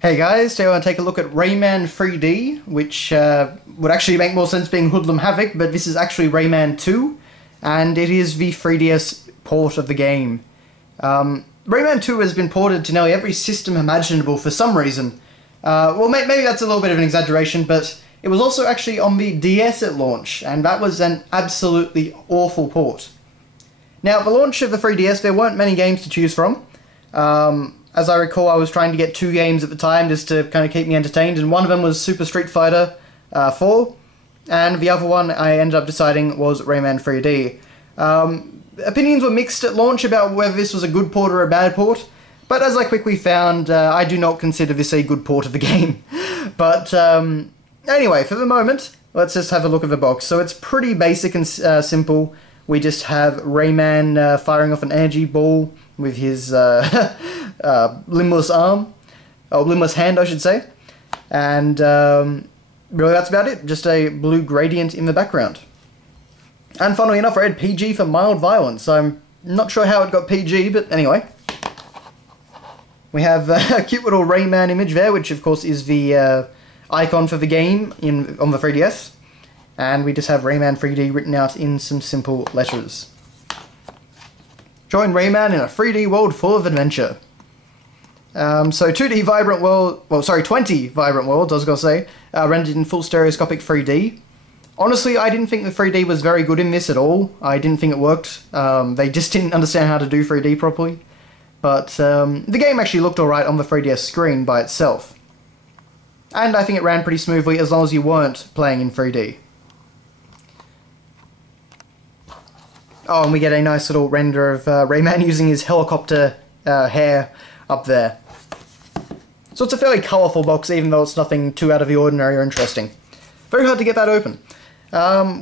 Hey guys, today I want to take a look at Rayman 3D, which would actually make more sense being Hoodlum Havoc, but this is actually Rayman 2, and it is the 3DS port of the game. Rayman 2 has been ported to nearly every system imaginable for some reason. Well, maybe that's a little bit of an exaggeration, but it was also actually on the DS at launch, and that was an absolutely awful port. Now, at the launch of the 3DS, there weren't many games to choose from. As I recall, I was trying to get 2 games at the time just to kind of keep me entertained, and one of them was Super Street Fighter 4, and the other one I ended up deciding was Rayman 3D. Opinions were mixed at launch about whether this was a good port or a bad port, but as I quickly found, I do not consider this a good port of the game. But anyway, for the moment, let's just have a look at the box. So it's pretty basic and simple. We just have Rayman firing off an energy ball with his limbless arm, or limbless hand I should say, and really that's about it, just a blue gradient in the background. And funnily enough, I read PG for mild violence, so I'm not sure how it got PG, but anyway. We have a cute little Rayman image there, which of course is the icon for the game on the 3DS, and we just have Rayman 3D written out in some simple letters. Join Rayman in a 3D world full of adventure. So 2D vibrant world, well sorry, 20 vibrant worlds, I was going to say, rendered in full stereoscopic 3D. Honestly, I didn't think the 3D was very good in this at all. I didn't think it worked. They just didn't understand how to do 3D properly. But the game actually looked alright on the 3DS screen by itself. And I think it ran pretty smoothly as long as you weren't playing in 3D. Oh, and we get a nice little render of Rayman using his helicopter hair up there. So it's a fairly colourful box, even though it's nothing too out of the ordinary or interesting. Very hard to get that open.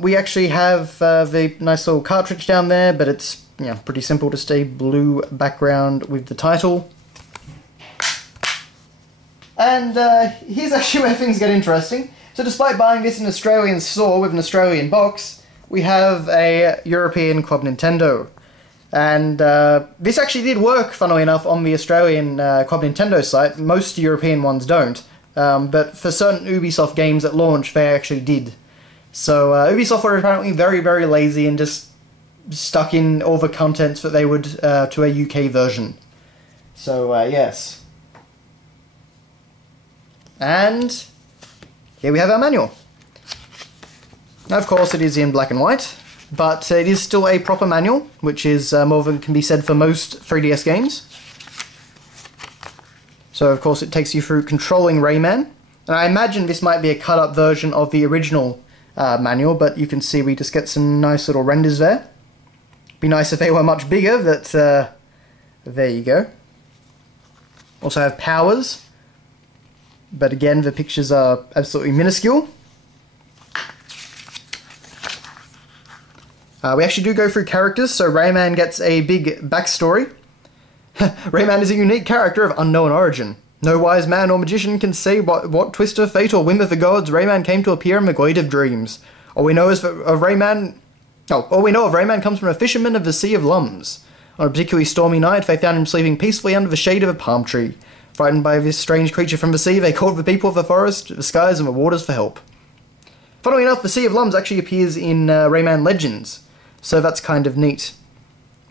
We actually have the nice little cartridge down there, but it's pretty simple, just a blue background with the title. And here's actually where things get interesting. So despite buying this in an Australian store with an Australian box, we have a European Club Nintendo. And this actually did work, funnily enough, on the Australian Club Nintendo site. Most European ones don't. But for certain Ubisoft games at launch, they actually did. So Ubisoft were apparently very, very lazy and just stuck in all the contents that they would to a UK version. So, yes. And here we have our manual. Now, of course, it is in black and white, but it is still a proper manual, which is more than can be said for most 3DS games. So, of course, it takes you through controlling Rayman, and I imagine this might be a cut-up version of the original manual, but you can see we just get some nice little renders there. Be nice if they were much bigger, but there you go. Also have powers, but again, the pictures are absolutely minuscule. We actually do go through characters, so Rayman gets a big backstory. Rayman is a unique character of unknown origin. No wise man or magician can say what twist of fate or whim of the gods Rayman came to appear in the Glade of Dreams. All we know of Rayman comes from a fisherman of the Sea of Lums. On a particularly stormy night, they found him sleeping peacefully under the shade of a palm tree. Frightened by this strange creature from the sea, they called the people of the forest, the skies, and the waters for help. Funnily enough, the Sea of Lums actually appears in Rayman Legends, so that's kind of neat.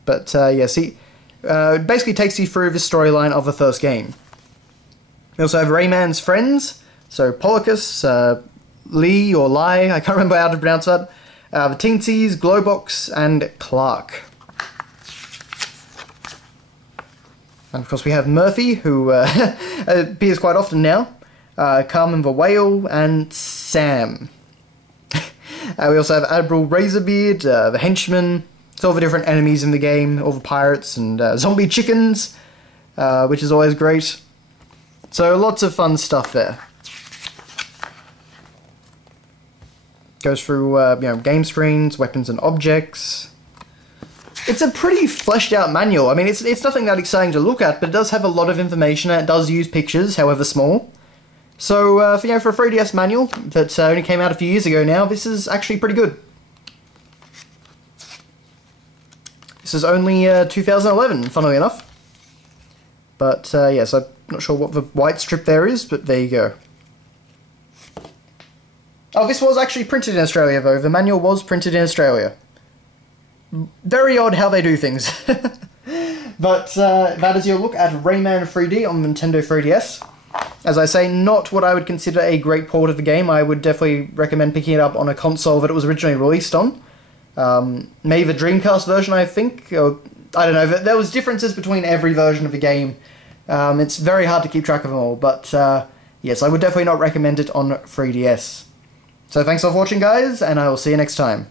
But yeah, see, it basically takes you through the storyline of the first game. We also have Rayman's friends, so Polycus, Lee or Lai, I can't remember how to pronounce that, the Teensies, Glowbox, and Clark. And of course we have Murphy, who appears quite often now, Carmen the Whale, and Sam. We also have Admiral Razorbeard, the Henchman, all the different enemies in the game, all the pirates, and zombie chickens, which is always great. So lots of fun stuff there. Goes through game screens, weapons and objects. It's a pretty fleshed out manual. I mean, it's nothing that exciting to look at, but it does have a lot of information and it does use pictures, however small. So for a 3DS manual that only came out a few years ago now, this is actually pretty good. This is only 2011, funnily enough. But yes, I'm not sure what the white strip there is, but there you go. Oh, this was actually printed in Australia, though. The manual was printed in Australia. Very odd how they do things. But that is your look at Rayman 3D on Nintendo 3DS. As I say, not what I would consider a great port of the game. I would definitely recommend picking it up on a console that it was originally released on. Maybe the Dreamcast version, I think. Or, I don't know. There was differences between every version of the game. It's very hard to keep track of them all. But yes, I would definitely not recommend it on 3DS. So thanks for watching, guys, and I will see you next time.